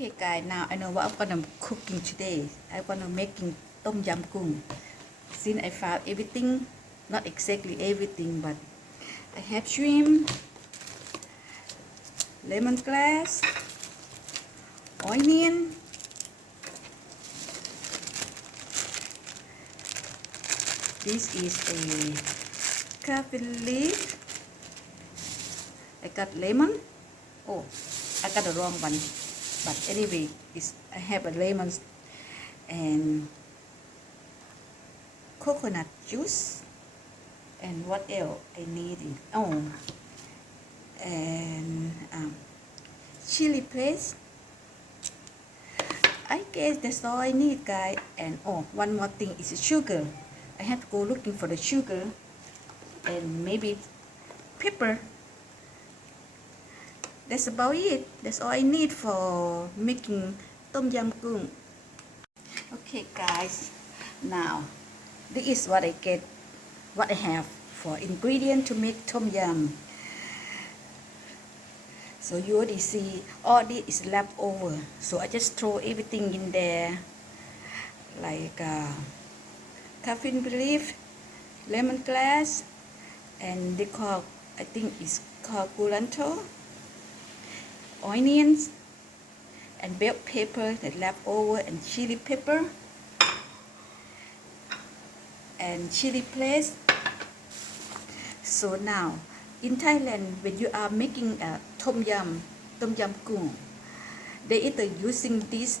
Okay guys, now I know what I'm gonna cooking today. I'm gonna making tom yum goong. Since I found everything, not exactly everything, but I have shrimp, lemongrass, onion, this is a coffee leaf. I got lemon. Oh, I got the wrong one. But anyway, I have a lemon and coconut juice. And what else I need? Oh, and chili paste. I guess that's all I need, guys. And oh, one more thing is sugar. I have to go looking for the sugar and maybe pepper. That's about it. That's all I need for making tom yum goong. Okay, guys. Now, this is what I get. What I have for ingredient to make tom yum. So you already see all this is left over. So I just throw everything in there, like coffee leaf, lemongrass, and they call, I think it's called culantro, onions, and bell pepper that left over, and chili pepper, and chili paste. So now, in Thailand, when you are making a tom yum goong, they either using this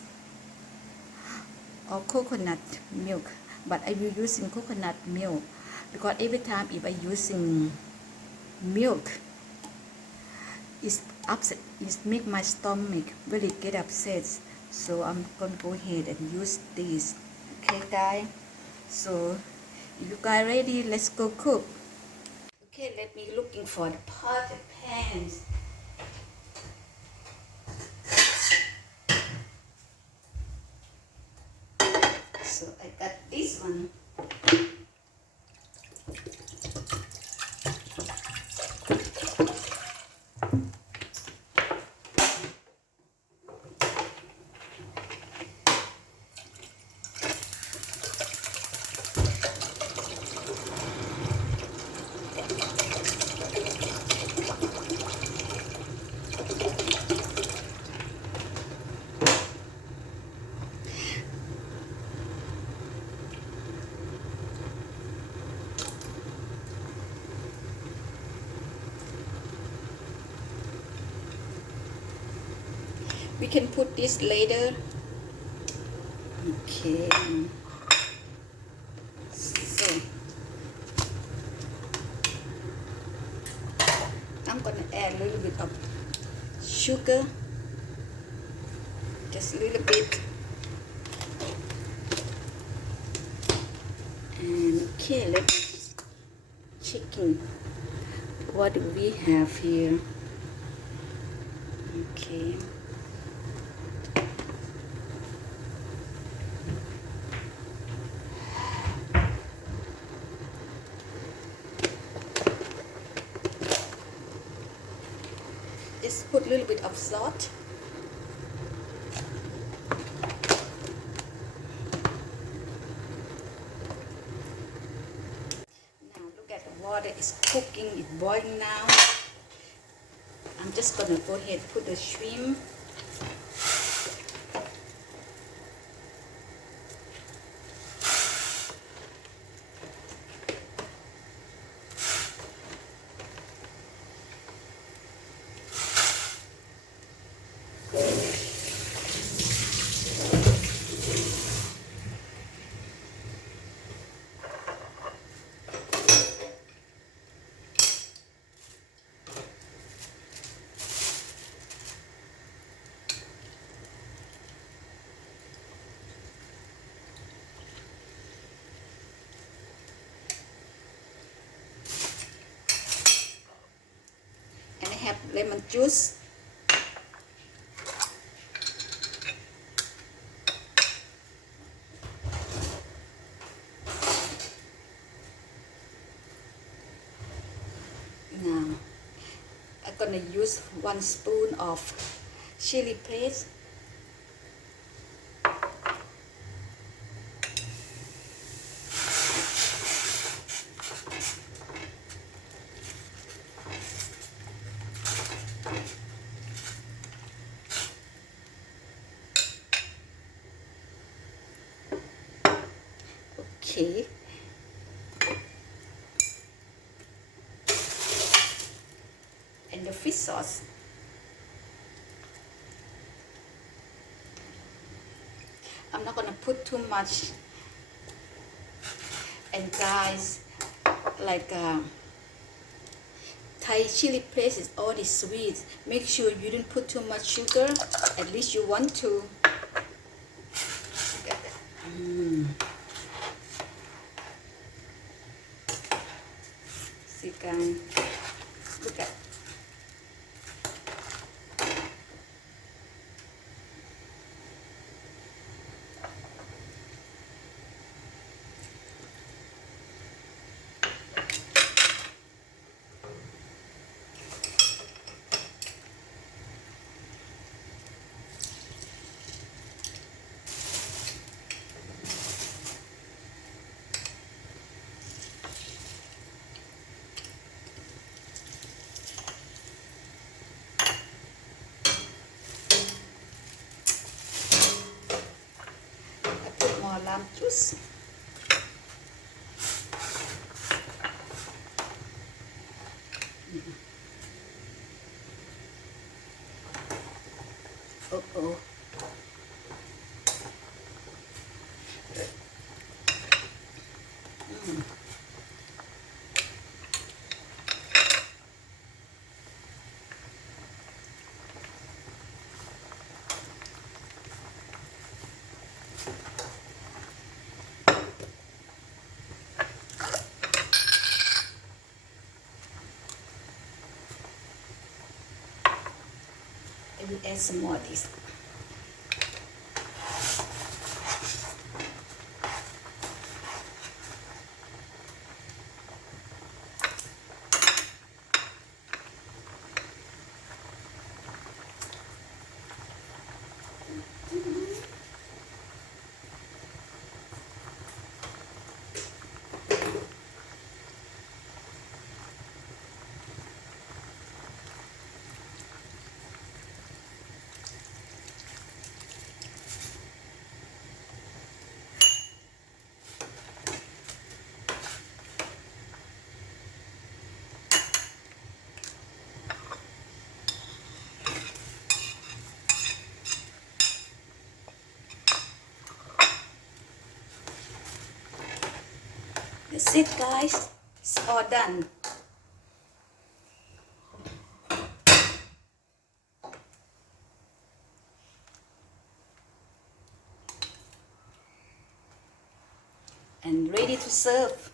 or coconut milk. But I will using coconut milk because every time if I using milk, it's upset. It make my stomach really get upset. So I'm gonna go ahead and use this. Okay, guys. So if you guys ready, let's go cook. Okay, let me looking for the pot and pans. So I got this one. We can put this later. Okay. So I'm gonna add a little bit of sugar, just a little bit. And okay, let's checking what do we have here. Okay. Just put a little bit of salt. Now look at the water is cooking, it's boiling now. I'm just gonna go ahead and put the shrimp. And I have lemon juice. Now I'm gonna use 1 spoon of chili paste. Okay. And the fish sauce. I'm not gonna put too much. And guys, like Thai chili paste is already sweet. Make sure you didn't put too much sugar. At least you want to. Look at that. See guys, look at. Put more lime juice. Oh. And we add some more of this. That's it guys, it's all done. And ready to serve.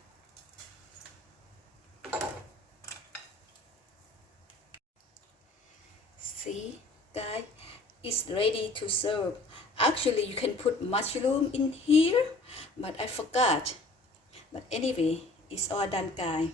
See guys, it's ready to serve. Actually you can put mushroom in here, but I forgot. But anyway, it's all done guys.